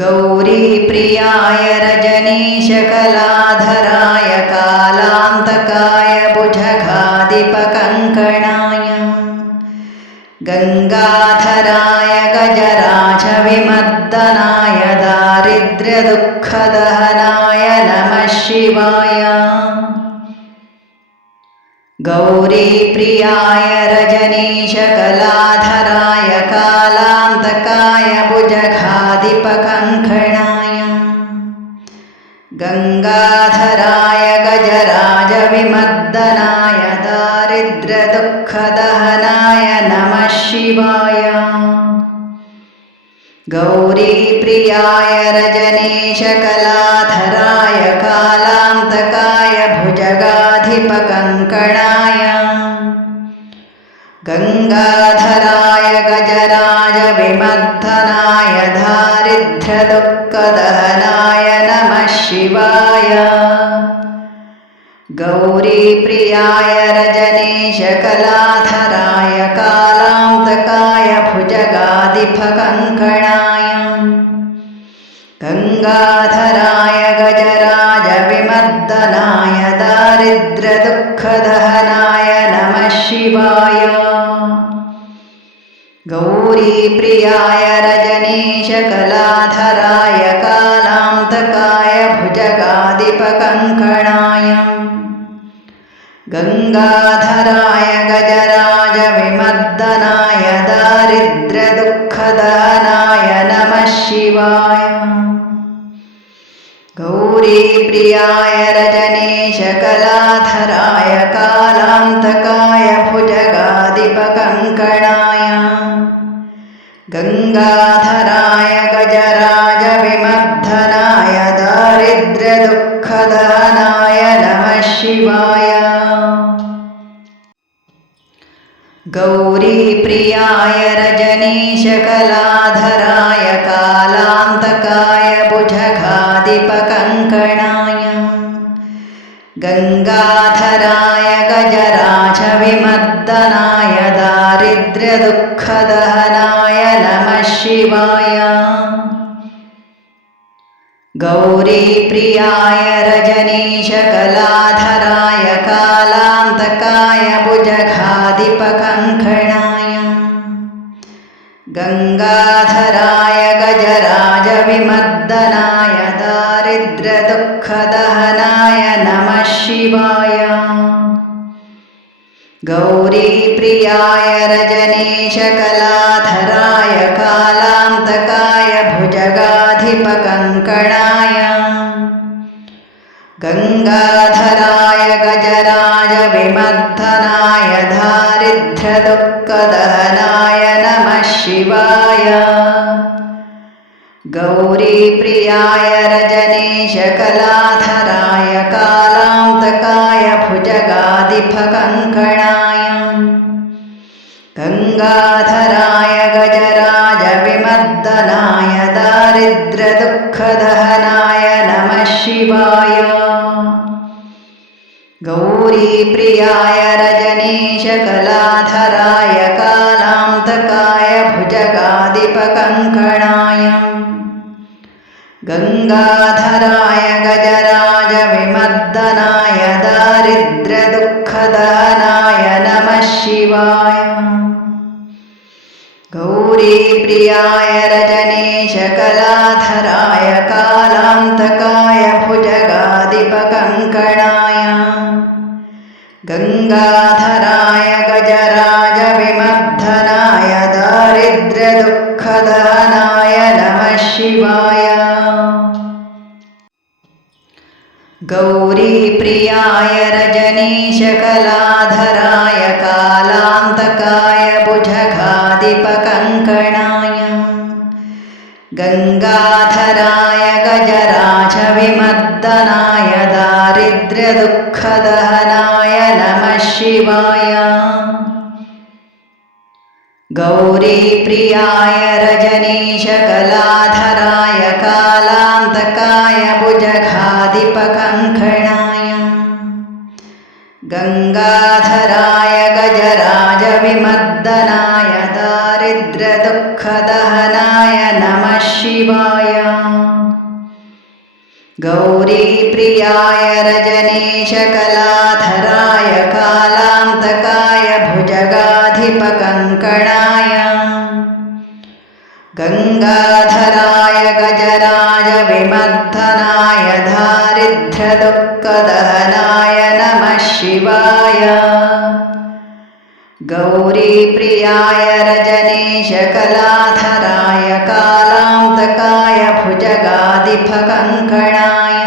गौरीप्रियाय रजनीशकलाधराय कालान्तकाय भुजगाधिपकङ्कणाय गङ्गाधराय गजराजविमर्दनाय दारिद्र्यदुःखदहनाय नमः शिवाय। गौरीप्रियाय रजनीशकलाधराय कालान्तकाय भुजगाधिपकङ्कणाय गङ्गाधराय गजराजविमर्दनाय दारिद्र्यदुःखदहनाय नमः शिवाय। गौरीप्रियाय रजनीशकलाधराय कालान्तकाय भुजगाधिपकङ्कणाय। गङ्गाधराय गजराजविमर्दनाय दारिद्र्यदुःखदहनाय नमः शिवाय। गौरीप्रियाय रजनीशकलाधराय कालान्तकाय भुजगाधिपकङ्कणाय गङ्गाधराय गजराजविमर्दनाय दारिद्र्यदुःखदहनाय नमः शिवाय। गौरीप्रियाय रजनीशकलाधराय कालान्तकाय भुजगाधिपकङ्कणाय गङ्गाधराय गौरीप्रियाय रजनीशकलाधराय कालान्तकाय भुजगाधिपकङ्कणाय गङ्गाधराय गजराजविमर्दनाय दारिद्र्यदुःखदहनाय नमः शिवाय। गौरी गौरीप्रियाय रजनीशकलाधराय भुजगाधिपकङ्कणाय गङ्गाधराय गजराजविमर्दनाय दारिद्र्यदुःखदहनाय नमः शिवाय। गौरीप्रियाय रजनीशकलाधराय कालान्तकाय भुजगाधिपकङ्कणाय गङ्गाधराय रजनीशकलाधराय कालान्तकाय भुजगाधिपकङ्कणाय। गङ्गाधराय गजराजविमर्दनाय दारिद्र्यदुःखदहनाय नमः शिवाय। गौरीप्रियाय रजनीशकलाधराय कालान्तकाय भुजगाधिपकङ्कणाय। य गजराय विमर्दनाय दारिद्र्यदुःखदहनाय नमः शिवाय। गौरीप्रियाय रजनीशकलाधराय कालान्तकाय भुजगादिपकङ्कणाय। गङ्गाधराय गजराय विमर्दनाय दारिद्र्यदुःख गौरीप्रियाय रजनीशकलाधराय कालान्तकाय भुजगाधिपकङ्कणाय गङ्गाधराय गजराजविमर्दनाय दारिद्र्यदुःखदहनाय नमः शिवाय। गौरी गौरीप्रियाय रजनीशकलाधराय कालान्तकाय भुजगाधिपकङ्कणाय गङ्गाधराय गजराजविमर्दनाय दारिद्र्यदुःखदहनाय नमः शिवाय। गौरी गौरीप्रियाय रजनीशकलाधराय कालान्तकाय भुजगाधिपकङ्कणाय गङ्गाधराय गजराजविमर्दनाय रजनीशकलाधराय कालान्तकाय भुजगाधिपकङ्कणाय। गङ्गाधराय गजराज विमर्दनाय दारिद्र्यदुःखदहनाय नमः शिवाय। गौरीप्रियाय रजनीशकलाधराय कालान्तकाय भुजगादिफकङ्कणाय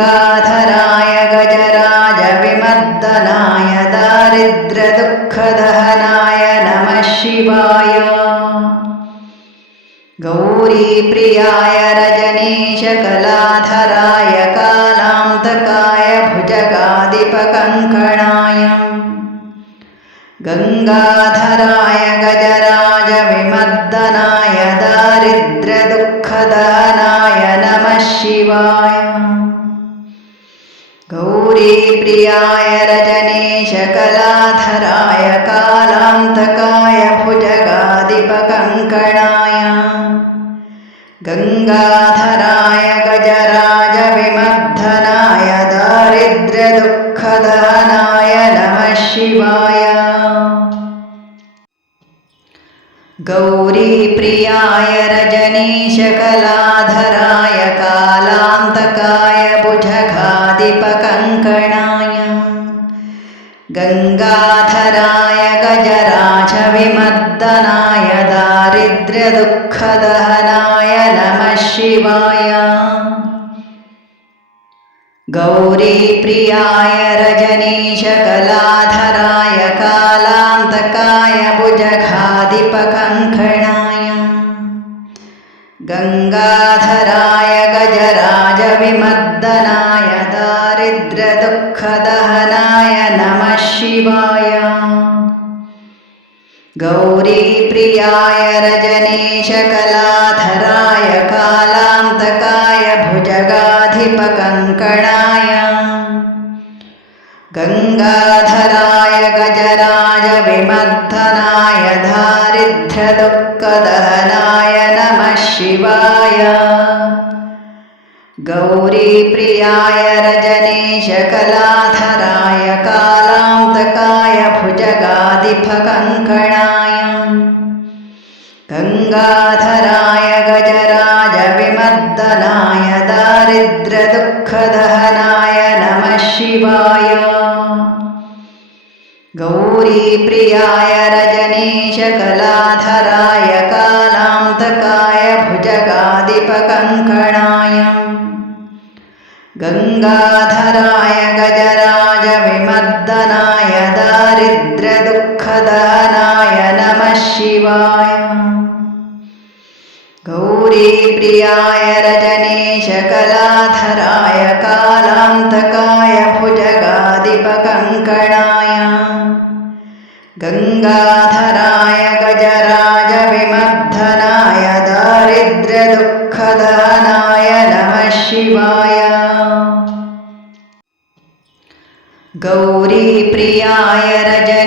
गङ्गाधराय गजराज विमर्दनाय दारिद्र्यदुःखदहनाय नमः शिवाय। गौरीप्रियाय रजनीशकलाधराय कालान्तकाय भुजगादिपकङ्कणाय। गङ्गाधराय गजराज विमर्दनाय दारिद्र्यदुःखदहनाय नमः शिवाय। गौरीप्रियाय रजनीशकलाधराय कालान्तकाय भुजगादिपकङ्कणाय। गङ्गाधराय गजराज विमर्दनाय दारिद्र्यदुःखदहनाय नमः शिवाय। गौरीप्रियाय रजनीशकलाधराय दारिद्र्यदुःखदहनाय नमः शिवाय। गौरीप्रियाय रजनीशकलाधराय कालान्तकाय भुजगादिपकङ्कणाय गङ्गाधराय गजराज विमर्दनाय दारिद्र्यदुःखदहनाय नमः शिवाय। गौरीप्रियाय रजनीशकलाधराय कालान्तकाय भुजगाधिपकङ्कणाय। गङ्गाधराय गजराय विमर्दनाय दारिद्र्यदुःखदहनाय नमः शिवाय। गौरीप्रियाय रजनीशकलाधराय कालान्तकाय भुजगादिफकङ्कणाय गङ्गाधराय गजराज विमर्दनाय दारिद्र्यदुःखदहनाय नमः शिवाय। गौरीप्रियाय रजनीशकलाधराय गङ्गाधराय गजराज विमर्दनाय दारिद्र्यदुःखदहनाय नमः शिवाय। गौरीप्रियाय रजनीशकलाधराय कालान्तकाय भुजगादिपकङ्कणाय। गङ्गाधराय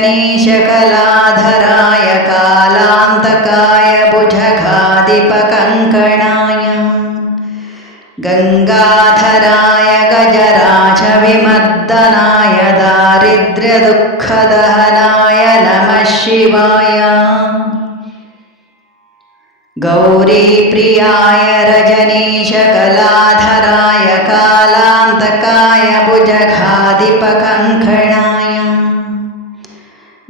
रजनीशकलाधराय कालान्तकाय भुजगादिपकङ्कणाय गङ्गाधराय गजराज विमर्दनाय दारिद्र्यदुःखदहनाय नमः शिवाय। गौरीप्रियाय रजनीशकलाधराय कालान्तकाय भुजगादिपकङ्कणाय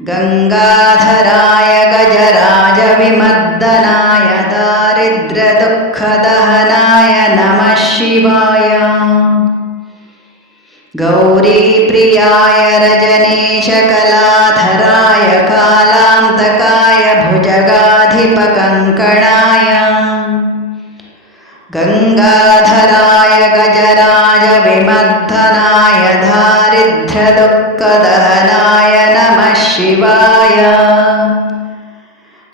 गङ्गाधराय गजराज विमर्दनाय दारिद्र्यदुःखदहनाय नमः शिवाय। गौरीप्रियाय रजनीशकलाधराय कालान्तकाय भुजगाधिपकङ्कणाय। गङ्गाधराय गजराज विमर्दनाय दारिद्र्यदुःखदहनाय शिवाय।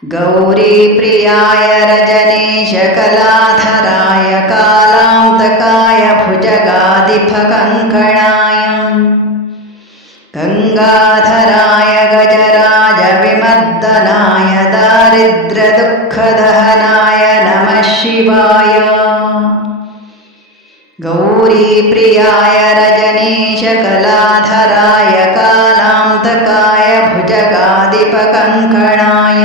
गौरीप्रियाय रजनीशकलाधराय कालान्तकाय भुजगादिफकङ्कणाय। गङ्गाधराय गजराज विमर्दनाय दारिद्र्यदुःखदहनाय दारिद्र्यदुःखदहनाय नमः शिवाय। गौरीप्रियाय रजनीशकलाधराय कालान्तकाय भुजगादिपकङ्कणाय।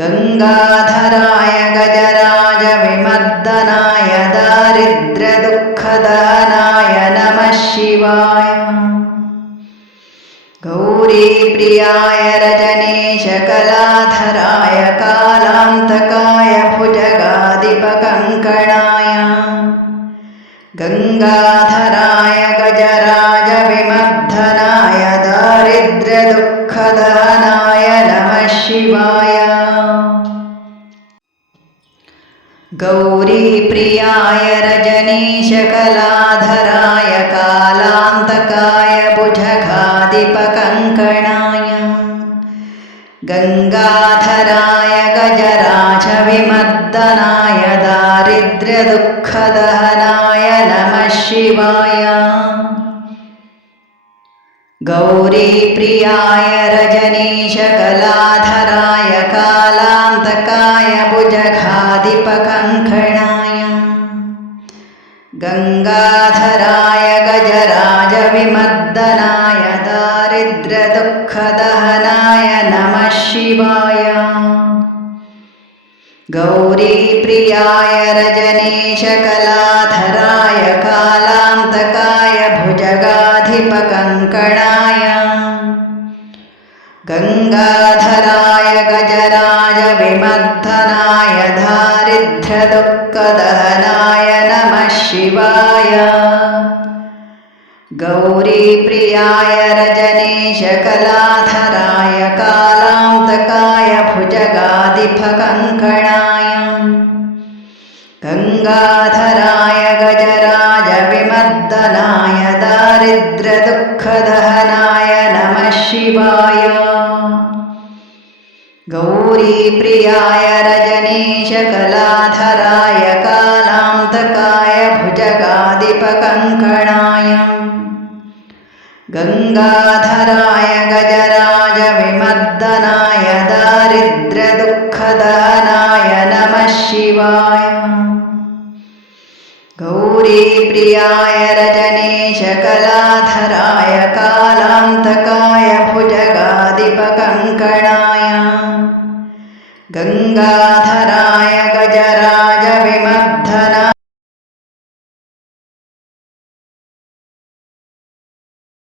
गङ्गाधराय गजराजविमर्दनाय दारिद्र्यदुःखदहनाय नमः शिवाय। गौरीप्रियाय रजनीशकलाधराय कालान्तकाय भुजगादिपकङ्कणाय गङ्गाधराय गजराजविमर्धनाय दारिद्र दारिद्र्यदुःखदानाय नमः शिवाय। गौरीप्रियाय रजनीशकला शिवाय गौरीप्रियाय रजनीशकलाधराय कालान्तकाय भुजगादिपकङ्कणाय गङ्गाधराय गजराजविमर्दनाय दारिद्र्यदुःखदहनाय नमः शिवाय। गौरी प्रियाय गौरीप्रियाय रजनीशकलाधराय कालान्तकाय भुजगाधिपकङ्कणाय। गङ्गाधराय गजराजविमर्दनाय दारिद्र्यदुःखदहनाय नमः शिवाय। गौरीप्रियाय रजनीशकलाधराय कालान्तकाय भुजगादिपकङ्कणाय गङ्गाधराय दारिद्र्यदुःखदहनाय नमः शिवाय। गौरीप्रियाय रजनीशकलाधराय कालान्तकाय भुजगादिपकङ्कणाय। गङ्गाधराय गजराजविमर्दनाय दारिद्र्यदुःखदहनाय नमः शिवाय। गौरीप्रियाय रजनीशकलाधराय कालान्तकाय भुजगादिपकङ्कणाय